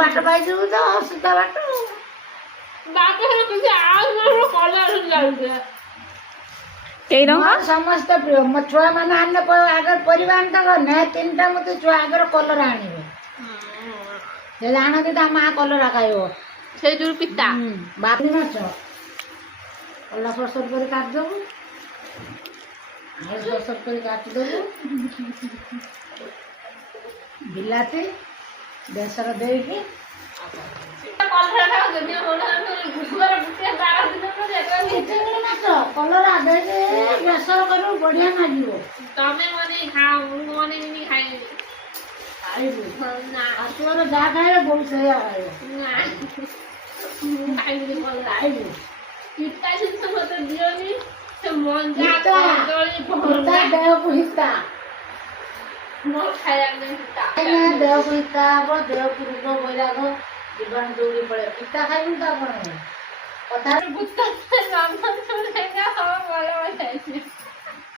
ବାଟ ପାଇଯିବୁ ତ ଅସୁବିଧା ବାଟ ସମସ୍ତେ ପ୍ରିୟ ମୋ ଛୁଆ ମାନେ ଆଣିଲେ ଆଗରେ ପରିବା ଆଣିଥାଙ୍କ ନା 3ଟା ମତେ ଛୁଆ ଆଗରେ କଲରା ଆଣିବେ ସେ ଜାଣନ୍ତି ତା ମା କଲରା ଖାଇବ ସେଇ ଯୋଉ ପିତା ବାପି ମାଛ କଲରା ସର କରି କାଟିଦେବୁ ଆଳୁ ସର କରି କାଟିଦେବୁ ବିଲାତି ବେସର ଦେଇକି କଲରା ଦେଇକି ବେସର କରିବୁ ବଢିଆ ଲାଗିବ ତମେ ମାନେ ଖାଅ ମୁଁ ମାନେ ଖାଇବି ଖାଇବୁ ଶାଶୁଘର ଯାହା ଖାଇବେ ବୋଉ ସେଇଆ ଖାଇବ ଖାଇବୁ ପିତା ଜିନିଷ ମତେ ଦିଅନି ସେ ମଞ୍ଜା ଦେହକୁ ହିତା ମୋ ଖାଇବା ପାଇଁ ପିତା ଦେହକୁ ହିତା ହବ ଦେହକୁ ରୋଗ ବୈରାଗ ଜୀବାଣୁ ଦୌଡ଼ି ପଳେଇବ ପିତା ଖାଇବୁ ତା କଣ କଥା